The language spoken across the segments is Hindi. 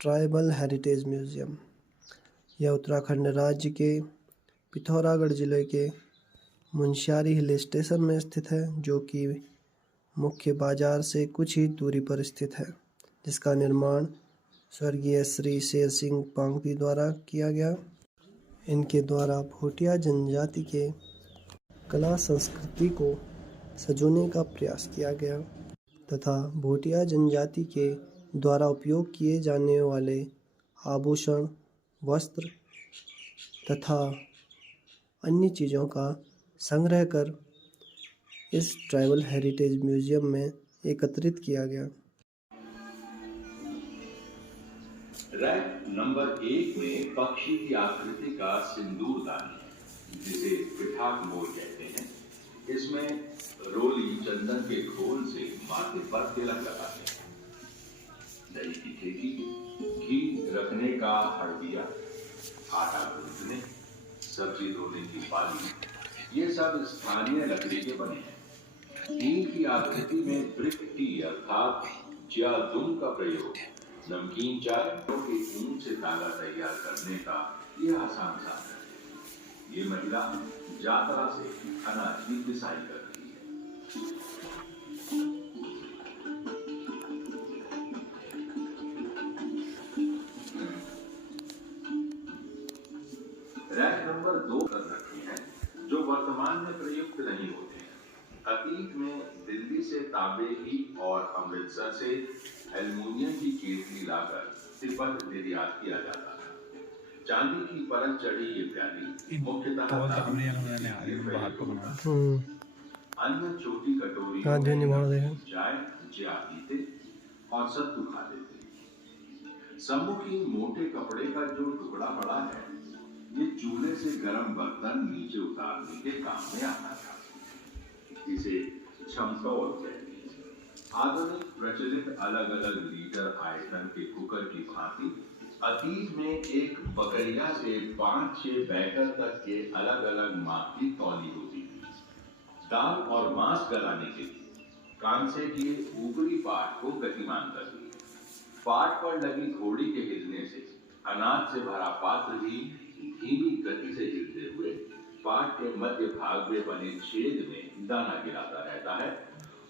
Tribal heritage museum. यह उत्तराखंड राज्य के पिथौरागढ़ जिले के मुनस्यारी हिल स्टेशन में स्थित है, जो कि मुख्य बाजार से कुछ ही दूरी पर स्थित है, जिसका निर्माण स्वर्गीय श्री शेर सिंह पांगती द्वारा किया गया। इनके द्वारा भोटिया जनजाति के कला संस्कृति को संजोने का प्रयास किया गया तथा भोटिया जनजाति के द्वारा उपयोग किए जाने वाले आभूषण, वस्त्र तथा अन्य चीज़ों का संग्रह कर इस ट्राइबल हेरिटेज म्यूजियम में एकत्रित किया गया। रैक नंबर 1 में पक्षी की आकृति का सिंदूरदानी है, जिसे पिठाक मोर कहते हैं। इसमें रोली चंदन के खोल से माथे पर तिलक लगाते हैं। दही की खेती, घी रखने का हड़बिया, आटा गूंथने, सब्जी धोने की पाली, ये सब स्थानीय लकड़ी के बने हैं। ईंट की आकृति में ब्रिक टी अर्थात जियादुम का प्रयोग नमकीन चाय के ऊन से तागा तैयार करने का यह आसान साधन है। ये महिला जातरा से अनाज की पिसाई कर रही है। रैक नंबर 2 कर रखे हैं, जो वर्तमान में प्रयुक्त नहीं होते हैं। अतीत में दिल्ली से तांबे की और अमृतसर से एल्युमिनियम की केतली लाकर तिब्बत निर्यात किया जाता था। चांदी की परत चढ़ी ये प्याली मुख्यतः अन्य छोटी कटोरी चाय, जिया पीते और सत्तू खाते थे। सम्मुखी मोटे कपड़े का जो टुकड़ा पड़ा है, ये चूल्हे से गर्म बर्तन नीचे उतारने के काम में आता था। इसे छमतौल कहते हैं। आधुनिक प्रचलित अलग अलग लीटर आयतन के कुकर की भांति अतीत में एक बकरिया से 5-6 बैगर तक के अलग अलग माप की तौली होती थी। दाल और मांस गलाने के लिए कांसे के ऊपरी पार्ट को गतिमान कर दिया। पार्ट पर लगी घोड़ी के हिलने से अनाज से भरा पात्र भी धीमी गति से हिलते हुए पार्ट के मध्य भाग में बने छेद में दाना गिराता रहता है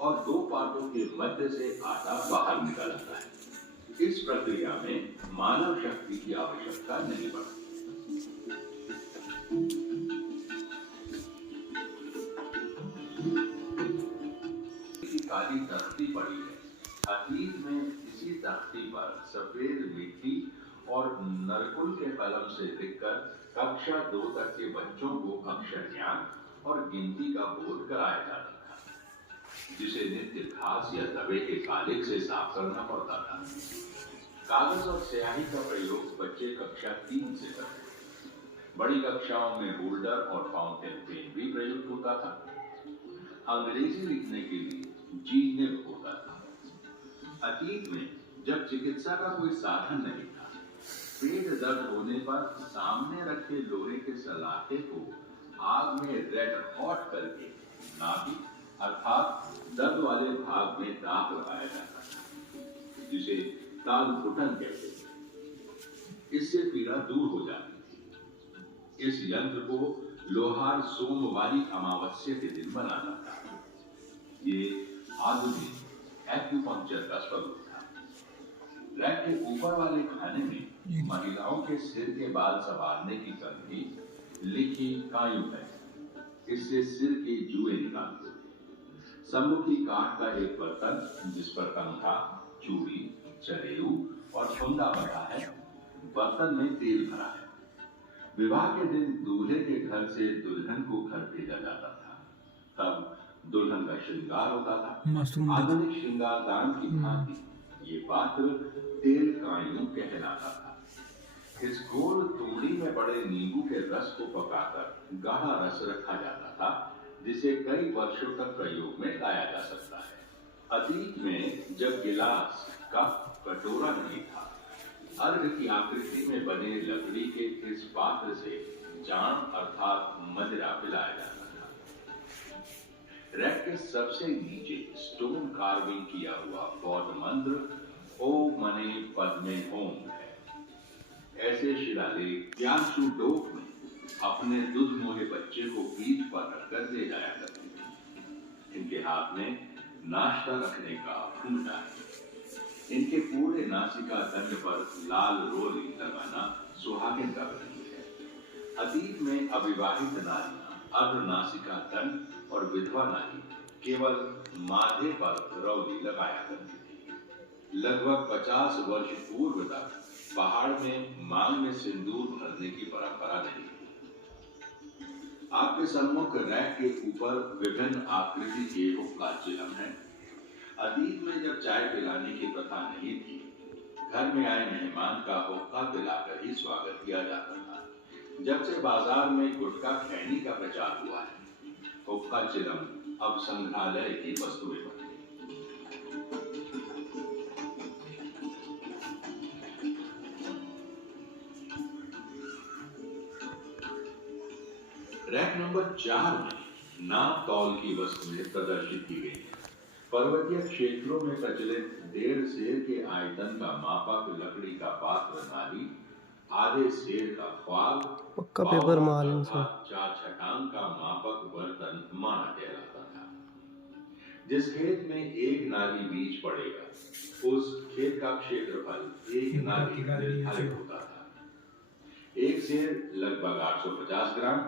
और 2 पार्टों के मध्य से आटा बाहर निकल आता है। इस प्रक्रिया में मानव शक्ति की आवश्यकता नहीं पड़ती। काली तख्ती पड़ी है। अतीत में इसी तख्ती पर सफेद मिट्टी और नरकुल के कलम से लिखकर कक्षा 2 तक के बच्चों को अक्षर ज्ञान और गिनती का बोध कराया जाता था, जिसे नित्य घास या दबे के कालिक से साफ करना पड़ता था। कागज और स्याही का प्रयोग बच्चे कक्षा 3 से करते थे। बड़ी कक्षाओं में होल्डर और फाउंटेन पेन भी प्रयुक्त होता था। अंग्रेजी लिखने के लिए जी-निब होता था। अतीत में जब चिकित्सा का कोई साधन नहीं था, पेट दर्द होने पर सामने रखे लोहे के सलाखे को आग में रेड हॉट करके नाभि अर्थात दर्द वाले भाग में दांत लगाया जाता था, जिसे ताल घुटन कहते थे। इससे पीड़ा दूर हो जाती थी। इस यंत्र को लोहार सोमवारी अमावस्या के दिन बनाता था। ये आधुनिक एक्यूपंक्चर का स्वरूप था। रैक के ऊपर वाले खाने में महिलाओं के सिर के बाल संवारने की संधि लिखी कायु है। इससे सिर के जुए निकालते थे। सम्मुखी काठ का एक बर्तन जिस पर कंघा, चूड़ी, चरेऊ और फुंदा बना है। बर्तन में तेल भरा है। विवाह के दिन दूल्हे के घर से दुल्हन को घर भेजा जाता था। तब दुल्हन का श्रृंगार होता था। आधुनिक श्रृंगार दान की भांति ये पात्र तेल कायु कहलाता था। इस गोल तुमड़ी में पड़े नींबू के रस को पकाकर गाढ़ा रस रखा जाता था, जिसे कई वर्षों तक प्रयोग में लाया जा सकता है। अतीत में जब गिलास, कप, कटोरा नहीं था, अर्घ की आकृति में बने लकड़ी के इस पात्र से जाम अर्थात मदिरा पिलाया जाता था। रैक के सबसे नीचे स्टोन कार्विंग किया हुआ बौद्ध मंत्र ओ मने पद्मे होम है। ऐसे शिलालेख प्यासू डोक में अपने दूध मोहे बच्चे को पीठ पर रखकर ले जाया करती थी। इनके हाथ में नाश्ता रखने का फूंटा है। इनके पूरे नासिका दंड पर लाल रोली लगाना सुहागिन का प्रतीक है। अतीत में अविवाहित नारियां अर्धनासिका दंड और विधवा नारी केवल माथे पर रौली लगाया करती थी। लगभग 50 वर्ष पूर्व तक पहाड़ में मांग में सिंदूर भरने की परंपरा नहीं थी। आपके सम्मुख रैक के ऊपर विभिन्न आकृति के हुक्का चिलम है। अतीत में जब चाय पिलाने की प्रथा नहीं थी, घर में आए मेहमान का हुक्का पिलाकर ही स्वागत किया जाता था। जब से बाजार में गुटखा खैनी का प्रचार हुआ है, हुक्का चिलम अब संग्रहालय की वस्तुएं बन गई। रैक नंबर 4 में नाप तौल की वस्तुएं प्रदर्शित की गई हैं। पर्वतीय क्षेत्रों में प्रचलित 1.5 सेर के आयतन का मापक लकड़ी का पात्र नाली, आधे सेर का ख्वाब, पक्का पेपर माल 4 छटांग का मापक बर्तन माना कहलाता था। जिस खेत में एक नाली बीज पड़ेगा, उस खेत का क्षेत्रफल एक नाली निर्धारित होता था। 1 सेर लगभग 850 ग्राम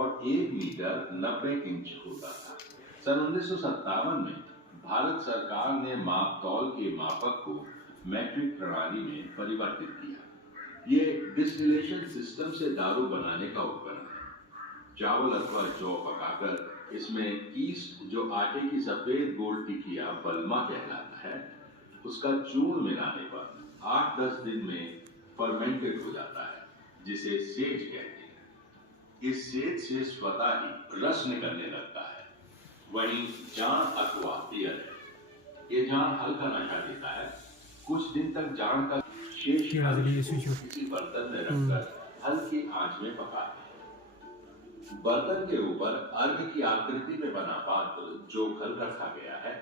और 1 मीटर 90 इंच होता था। सन 1957 में भारत सरकार ने माप तौल के मापक को मैट्रिक प्रणाली में परिवर्तित किया। ये डिस्टिलेशन सिस्टम से दारू बनाने का उपकरण है। चावल अथवा जौ पकाकर इसमें ईस्ट, जो आटे की सफेद गोल टिकिया बलमा कहलाता है, उसका चूर्ण मिलाने पर 8-10 दिन में फर्मेंटेड हो जाता है, जिसे सेज कहते हैं। इस सेज से स्वतः ही रस निकलने लगता है। वहीं जान अथवा बियर है। ये जान हल्का नशा देता है। कुछ दिन तक जान का शेष किसी बर्तन में रखकर हल्की आंच में पकाते हैं। बर्तन के ऊपर अर्घ की आकृति में बना पात्र जोखल रखा गया है,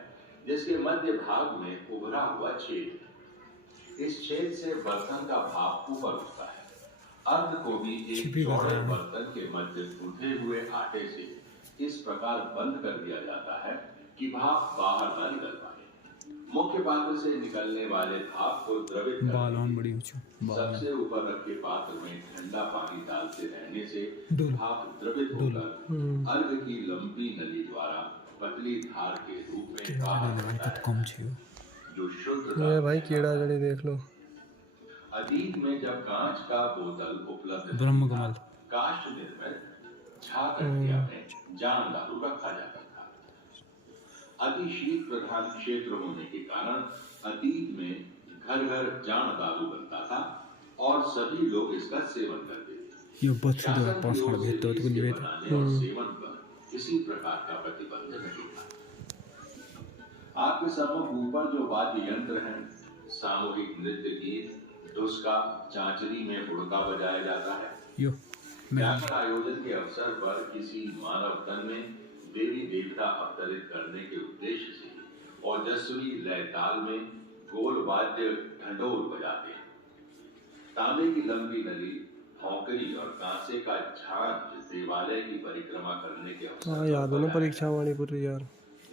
जिसके मध्य भाग में उभरा हुआ छेद है। इस छेद से बर्तन का भाप ऊपर उठता है। अर्घ को भी एक चौड़े बर्तन के मध्य गूंथे हुए आटे से इस प्रकार बंद कर दिया जाता है कि भाप बाहर न निकल पाए। मुख्य पात्र से निकलने वाले भाप को द्रवित करके सबसे ऊपर रखे पात्र में ठंडा पानी डालते रहने से भाप द्रवित होकर अर्घ की लंबी नली द्वारा पतली धार के रूप में बाहर आता है, जो शुद्ध ये भाई कीड़ा जड़ी देख लो। अतीत में जब कांच का बोतल उपलब्ध ब्रह्मकमल काष्ठ निर्मित झाकड़िया में जान दारू रखा जाता था। अति शीत प्रधान क्षेत्र होने के कारण अतीत में घर घर जान दारू बनता था और सभी लोग इसका सेवन करते थे। ये बच्चों द्वारा पास कर देते तो कुछ भी सेवन पर किसी प्रकार का प्रतिबंध नहीं था। आपके सम्मुख ऊपर जो वाद्य यंत्र हैं, सामूहिक नृत्य गीत, धुस्का, चांचरी में हुड़का बजाया जाता है। जाकर आयोजन के अवसर पर किसी मानव तन में देवी देवता अवतरित करने के उद्देश्य से ओजस्वी लय ताल में गोल वाद्य ढंढोल बजाते हैं। तांबे की लंबी नली, भौंकरी और कांसे का झांझ देवालय की परिक्रमा करने के अवसर पर याद है ना परीक्षा वाली पूरी यार।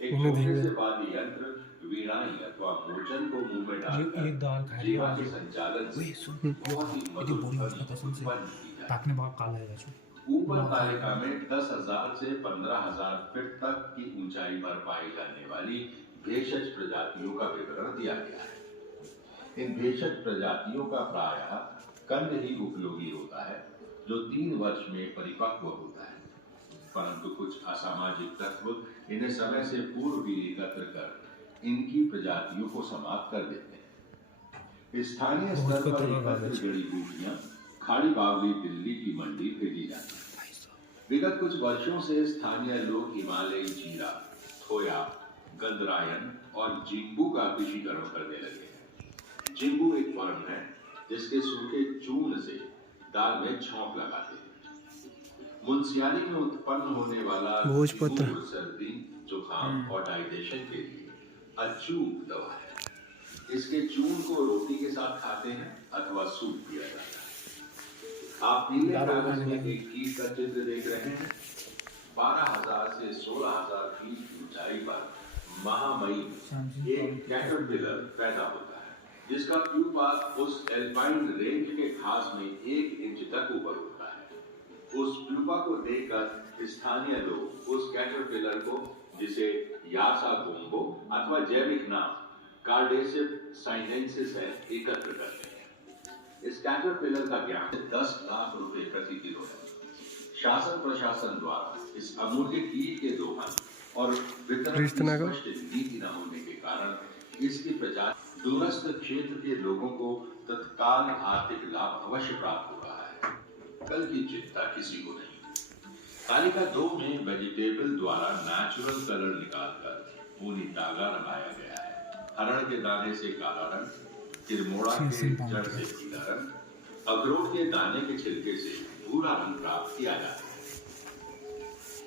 एक छोटे से वाद्य यंत्र वीणाई अथवा भोजन को मुंह में डालकर एक दाल खाई जीवा के संचालन से बहुत ही मधुर ध्वनि उत्पन्न की जाती है। ताकने बाद काला है जाचू। ऊपर तालिका में 10,000 से 15,000 फीट तक की ऊंचाई पर पाई जाने वाली भेषज प्रजातियों का विवरण दिया गया है। इन भेषज प्रजातियों का प्रायः कंद ही उपयोगी होता है, जो 3 वर्ष में परिपक्व होता है, परंतु कुछ असामाजिक तत्व इन्हें समय से पूर्व ही एकत्र कर इनकी प्रजातियों को समाप्त कर देते हैं। स्थानीय स्तर पर एकत्र जड़ी बूटियां खाड़ी बावली दिल्ली की मंडी भेजी जाती है। विगत कुछ वर्षों से स्थानीय लोग हिमालयी जीरा, थोया, गंधरायन और जिंबू का कृषिकरण करने लगे हैं। जिंबू एक फर्म है जिसके सूखे चूर्ण से दाल में छौंक लगाते हैं। मुंशियारी में उत्पन्न होने वाला सर्दी, जुकाम और डाइजेशन के लिए अचूक दवा है। इसके चूर्ण को रोटी के साथ खाते हैं अथवा सूप पिया जाता है। आप नीले कागज में एक कीट का चित्र देख रहे हैं। 12,000 से 16,000 फीट की ऊंचाई पर महामयी एक कैटरपिलर पैदा होता है, जिसका प्यूपा उस एल्पाइन रेंज के घास में 1 इंच तक ऊपर होता है। उस प्यूपा को देखकर स्थानीय लोग उस कैटरपिलर को, जिसे यासा गोम्बो अथवा जैविक नाम कार्डेसिव साइनेंसिस है, एकत्र करते हैं। इस कैटरपिलर का ज्ञान 10 लाख रुपए प्रति किलो है। शासन प्रशासन द्वारा इस अमूल्य कीट के दोहन और वितरण की स्पष्ट नीति न होने के कारण इसकी प्रजाति दूरस्थ क्षेत्र के लोगों को तत्काल आर्थिक लाभ अवश्य प्राप्त हो रहा है। कल की चिंता किसी को नहीं। तालिका 2 में वेजिटेबल द्वारा नेचुरल कलर निकालकर ऊनी धागा लगाया गया है। हरण के दाने से काला रंग, तिरमोड़ा के जड़ से पीला रंग, अखरोट के दाने के छिलके से भूरा रंग प्राप्त किया जाता है।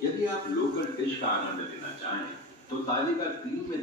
यदि आप लोकल डिश का आनंद लेना चाहें तो तालिका 3 में